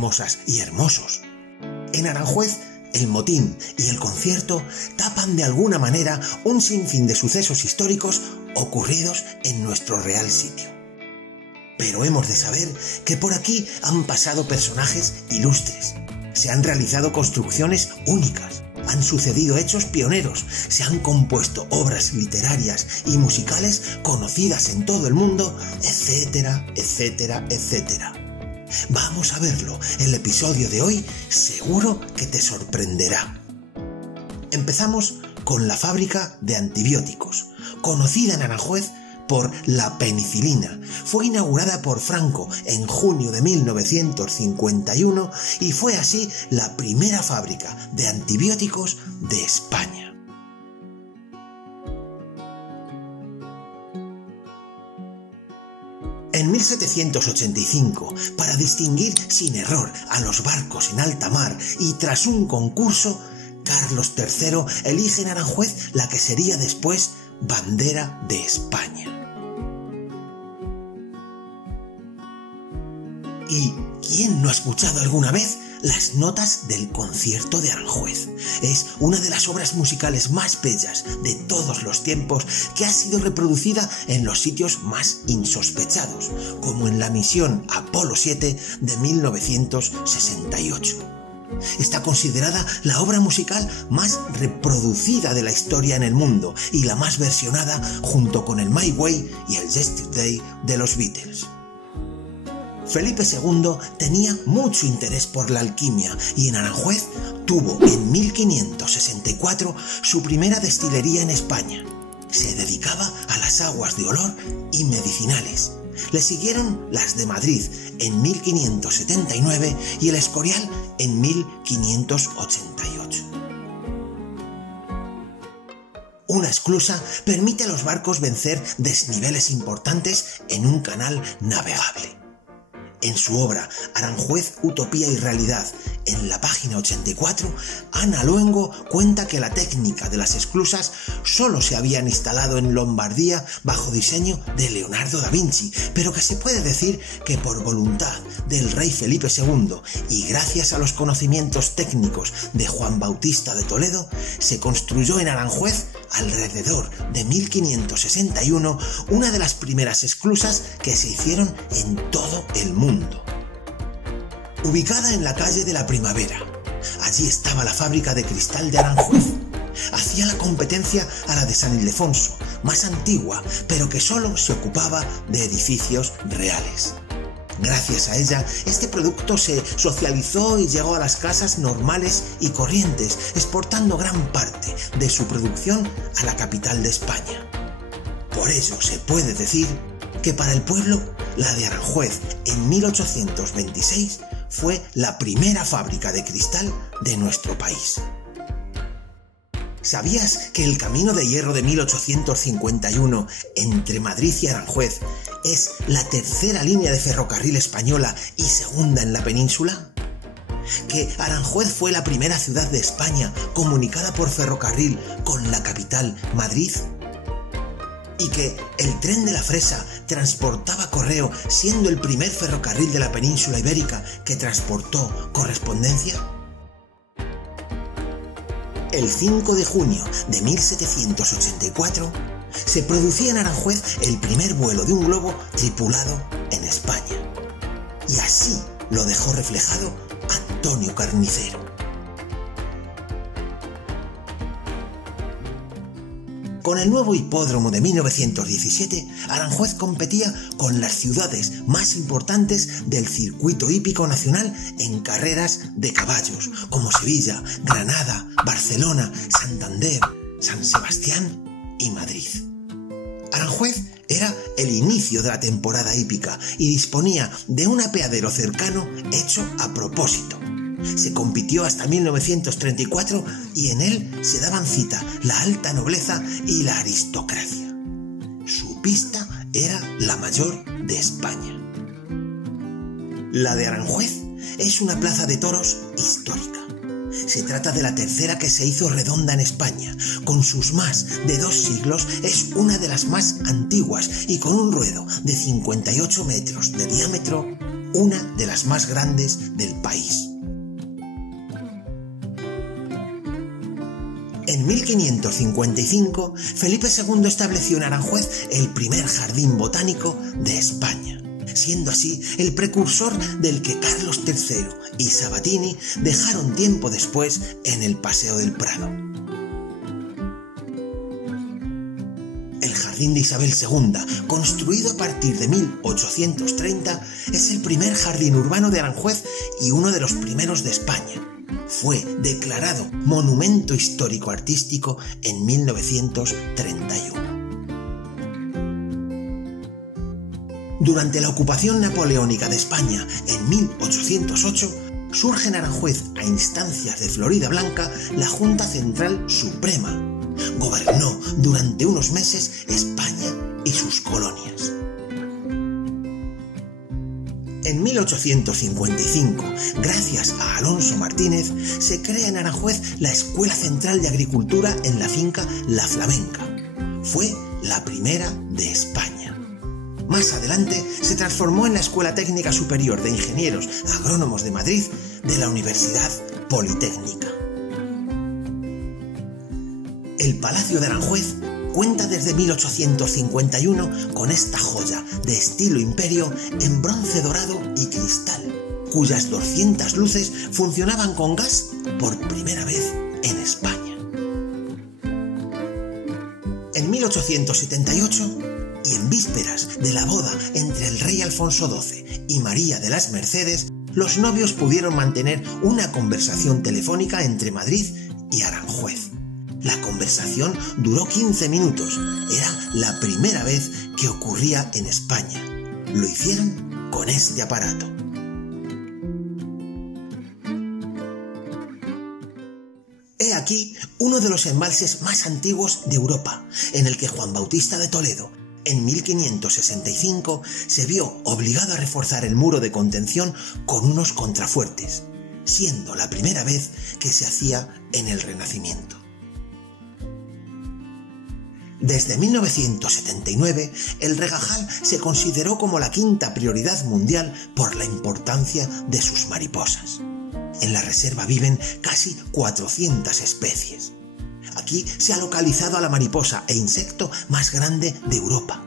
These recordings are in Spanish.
hermosas y hermosos. En Aranjuez, el motín y el concierto tapan de alguna manera un sinfín de sucesos históricos ocurridos en nuestro real sitio. Pero hemos de saber que por aquí han pasado personajes ilustres, se han realizado construcciones únicas, han sucedido hechos pioneros, se han compuesto obras literarias y musicales conocidas en todo el mundo, etcétera, etcétera, etcétera. Vamos a verlo, el episodio de hoy seguro que te sorprenderá. Empezamos con la fábrica de antibióticos, conocida en Aranjuez por la penicilina. Fue inaugurada por Franco en junio de 1951 y fue así la primera fábrica de antibióticos de España. En 1785, para distinguir sin error a los barcos en alta mar y tras un concurso, Carlos III elige en Aranjuez la que sería después bandera de España. ¿Y quién no ha escuchado alguna vez las notas del concierto de Aranjuez? Es una de las obras musicales más bellas de todos los tiempos que ha sido reproducida en los sitios más insospechados, como en la misión Apolo 7 de 1968. Está considerada la obra musical más reproducida de la historia en el mundo y la más versionada junto con el My Way y el Yesterday de los Beatles. Felipe II tenía mucho interés por la alquimia y en Aranjuez tuvo en 1564 su primera destilería en España. Se dedicaba a las aguas de olor y medicinales. Le siguieron las de Madrid en 1579 y el Escorial en 1588. Una esclusa permite a los barcos vencer desniveles importantes en un canal navegable. En su obra Aranjuez, Utopía y Realidad, en la página 84, Ana Luengo cuenta que la técnica de las esclusas solo se habían instalado en Lombardía bajo diseño de Leonardo da Vinci, pero que se puede decir que por voluntad del rey Felipe II y gracias a los conocimientos técnicos de Juan Bautista de Toledo, se construyó en Aranjuez alrededor de 1561 una de las primeras esclusas que se hicieron en todo el mundo. Ubicada en la calle de la Primavera, allí estaba la fábrica de cristal de Aranjuez. Hacía la competencia a la de San Ildefonso, más antigua, pero que solo se ocupaba de edificios reales. Gracias a ella, este producto se socializó y llegó a las casas normales y corrientes, exportando gran parte de su producción a la capital de España. Por ello se puede decir que para el pueblo, la de Aranjuez en 1826 fue la primera fábrica de cristal de nuestro país. ¿Sabías que el Camino de Hierro de 1851 entre Madrid y Aranjuez es la tercera línea de ferrocarril española y segunda en la península? ¿Que Aranjuez fue la primera ciudad de España comunicada por ferrocarril con la capital, Madrid? ¿Y que el tren de la Fresa transportaba correo siendo el primer ferrocarril de la península ibérica que transportó correspondencia? El 5 de junio de 1784 se producía en Aranjuez el primer vuelo de un globo tripulado en España. Y así lo dejó reflejado Antonio Carnicero. Con el nuevo hipódromo de 1917, Aranjuez competía con las ciudades más importantes del circuito hípico nacional en carreras de caballos, como Sevilla, Granada, Barcelona, Santander, San Sebastián y Madrid. Aranjuez era el inicio de la temporada hípica y disponía de un apeadero cercano hecho a propósito. Se compitió hasta 1934 y en él se daban cita la alta nobleza y la aristocracia. Su pista era la mayor de España. La de Aranjuez es una plaza de toros histórica. Se trata de la tercera que se hizo redonda en España. Con sus más de 2 siglos es una de las más antiguas y con un ruedo de 58 metros de diámetro una de las más grandes del país. En 1555, Felipe II estableció en Aranjuez el primer jardín botánico de España, siendo así el precursor del que Carlos III y Sabatini dejaron tiempo después en el Paseo del Prado. El Jardín de Isabel II, construido a partir de 1830, es el primer jardín urbano de Aranjuez y uno de los primeros de España. Fue declarado Monumento Histórico Artístico en 1931. Durante la ocupación napoleónica de España en 1808, surge en Aranjuez, a instancias de Floridablanca, la Junta Central Suprema. Gobernó durante unos meses España y sus colonias. En 1855, gracias a Alonso Martínez, se crea en Aranjuez la Escuela Central de Agricultura en la finca La Flamenca. Fue la primera de España. Más adelante se transformó en la Escuela Técnica Superior de Ingenieros Agrónomos de Madrid de la Universidad Politécnica. El Palacio de Aranjuez cuenta desde 1851 con esta joya de estilo imperio en bronce dorado y cristal, cuyas 200 luces funcionaban con gas por primera vez en España. En 1878, y en vísperas de la boda entre el rey Alfonso XII y María de las Mercedes, los novios pudieron mantener una conversación telefónica entre Madrid y Aranjuez. La conversación duró 15 minutos. Era la primera vez que ocurría en España. Lo hicieron con este aparato. He aquí uno de los embalses más antiguos de Europa, en el que Juan Bautista de Toledo, en 1565, se vio obligado a reforzar el muro de contención con unos contrafuertes, siendo la primera vez que se hacía en el Renacimiento. Desde 1979, el Regajal se consideró como la quinta prioridad mundial por la importancia de sus mariposas. En la reserva viven casi 400 especies. Aquí se ha localizado a la mariposa e insecto más grande de Europa.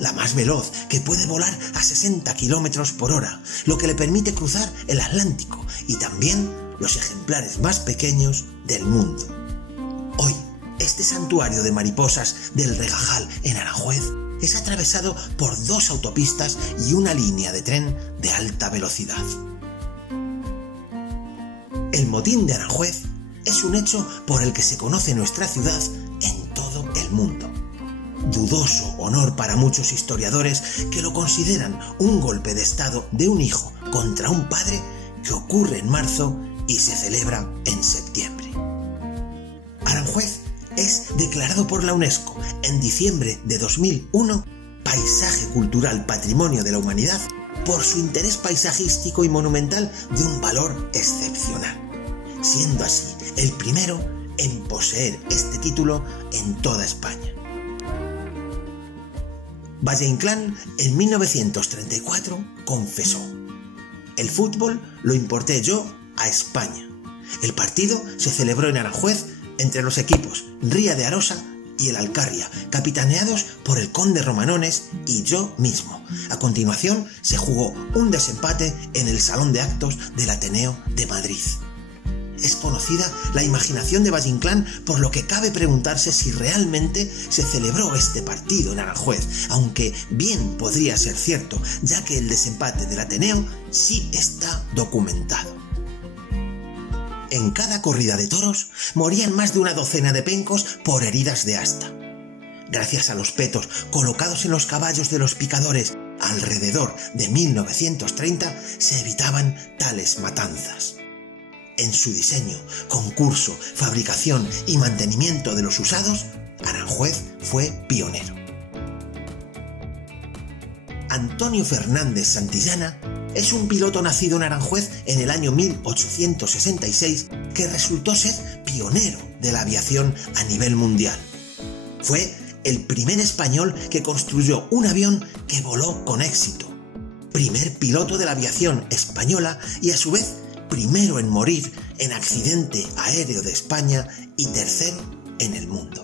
La más veloz, que puede volar a 60 km por hora, lo que le permite cruzar el Atlántico, y también los ejemplares más pequeños del mundo. Hoy, este santuario de mariposas del Regajal en Aranjuez es atravesado por 2 autopistas y una línea de tren de alta velocidad. El motín de Aranjuez es un hecho por el que se conoce nuestra ciudad en todo el mundo. Dudoso honor para muchos historiadores que lo consideran un golpe de estado de un hijo contra un padre que ocurre en marzo y se celebra en septiembre. Aranjuez es declarado por la UNESCO en diciembre de 2001 Paisaje Cultural Patrimonio de la Humanidad por su interés paisajístico y monumental de un valor excepcional, siendo así el primero en poseer este título en toda España. Valle-Inclán en 1934 confesó: el fútbol lo importé yo a España. El partido se celebró en Aranjuez entre los equipos Ría de Arosa y el Alcarria, capitaneados por el conde Romanones y yo mismo. A continuación se jugó un desempate en el Salón de Actos del Ateneo de Madrid. Es conocida la imaginación de Valle-Inclán, por lo que cabe preguntarse si realmente se celebró este partido en Aranjuez, aunque bien podría ser cierto, ya que el desempate del Ateneo sí está documentado. En cada corrida de toros morían más de una docena de pencos por heridas de asta. Gracias a los petos colocados en los caballos de los picadores alrededor de 1930 se evitaban tales matanzas. En su diseño, concurso, fabricación y mantenimiento de los usados, Aranjuez fue pionero. Antonio Fernández Santillana es un piloto nacido en Aranjuez en el año 1866 que resultó ser pionero de la aviación a nivel mundial. Fue el primer español que construyó un avión que voló con éxito. primer piloto de la aviación española y a su vez primero en morir en accidente aéreo de España y tercero en el mundo.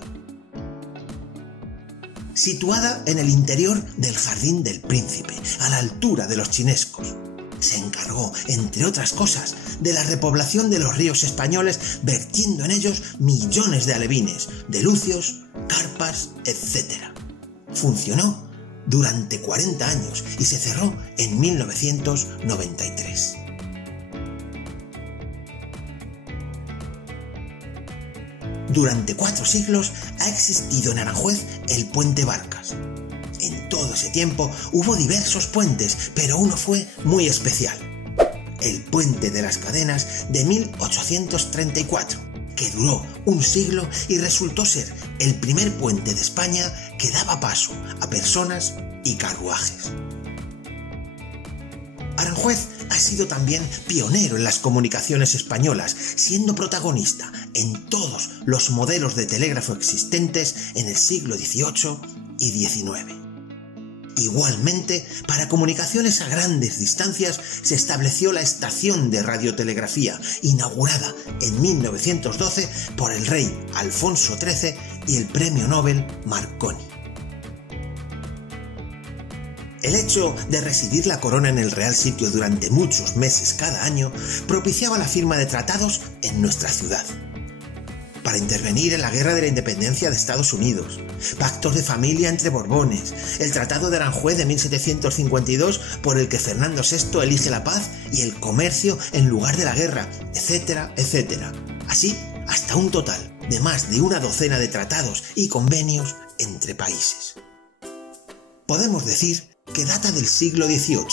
Situada en el interior del Jardín del Príncipe, a la altura de los Chinescos, se encargó, entre otras cosas, de la repoblación de los ríos españoles, vertiendo en ellos millones de alevines, de lucios, carpas, etc. Funcionó durante 40 años y se cerró en 1993. Durante 4 siglos ha existido en Aranjuez el Puente Barcas. En todo ese tiempo hubo diversos puentes, pero uno fue muy especial. El Puente de las Cadenas de 1834, que duró un siglo y resultó ser el primer puente de España que daba paso a personas y carruajes. Aranjuez ha sido también pionero en las comunicaciones españolas, siendo protagonista en todos los modelos de telégrafo existentes en el siglo XVIII y XIX. Igualmente, para comunicaciones a grandes distancias se estableció la estación de radiotelegrafía, inaugurada en 1912 por el rey Alfonso XIII y el premio Nobel Marconi. El hecho de residir la corona en el Real Sitio durante muchos meses cada año propiciaba la firma de tratados en nuestra ciudad. Para intervenir en la Guerra de la Independencia de Estados Unidos, pactos de familia entre Borbones, el Tratado de Aranjuez de 1752 por el que Fernando VI elige la paz y el comercio en lugar de la guerra, etcétera, etcétera. Así, hasta un total de más de una docena de tratados y convenios entre países. Podemos decir que data del siglo XVIII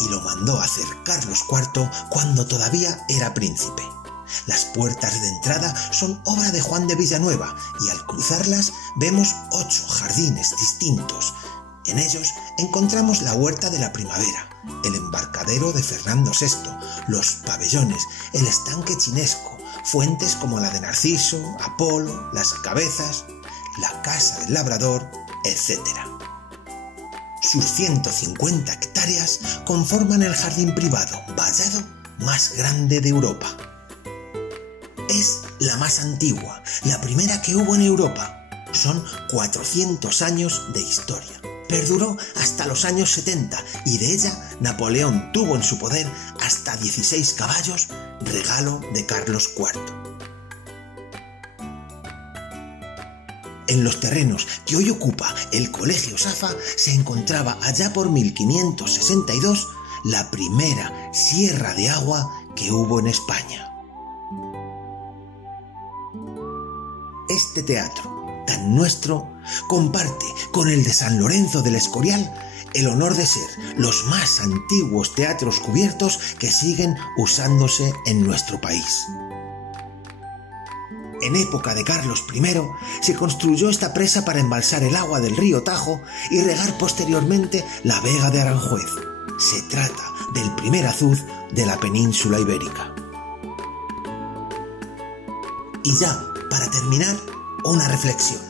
y lo mandó a hacer Carlos IV cuando todavía era príncipe. Las puertas de entrada son obra de Juan de Villanueva y al cruzarlas vemos 8 jardines distintos. En ellos encontramos la Huerta de la Primavera, el embarcadero de Fernando VI, los pabellones, el estanque chinesco, fuentes como la de Narciso, Apolo, las Cabezas, la Casa del Labrador, etc. Sus 150 hectáreas conforman el jardín privado vallado más grande de Europa. Es la más antigua, la primera que hubo en Europa. Son 400 años de historia. Perduró hasta los años 70 y de ella Napoleón tuvo en su poder hasta 16 caballos, regalo de Carlos IV. En los terrenos que hoy ocupa el Colegio Safa se encontraba allá por 1562 la primera sierra de agua que hubo en España. Este teatro, tan nuestro, comparte con el de San Lorenzo del Escorial el honor de ser los más antiguos teatros cubiertos que siguen usándose en nuestro país. En época de Carlos I se construyó esta presa para embalsar el agua del río Tajo y regar posteriormente la vega de Aranjuez. Se trata del primer azuz de la península ibérica. Y ya, para terminar, una reflexión.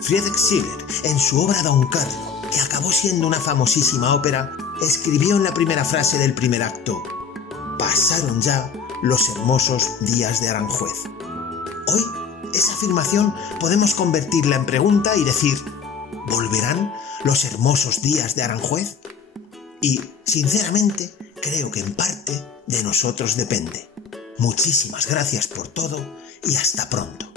Friedrich Schiller, en su obra Don Carlo, que acabó siendo una famosísima ópera, escribió en la primera frase del primer acto: «Pasaron ya los hermosos días de Aranjuez». Hoy, esa afirmación podemos convertirla en pregunta y decir: ¿volverán los hermosos días de Aranjuez? Y, sinceramente, creo que en parte de nosotros depende. Muchísimas gracias por todo y hasta pronto.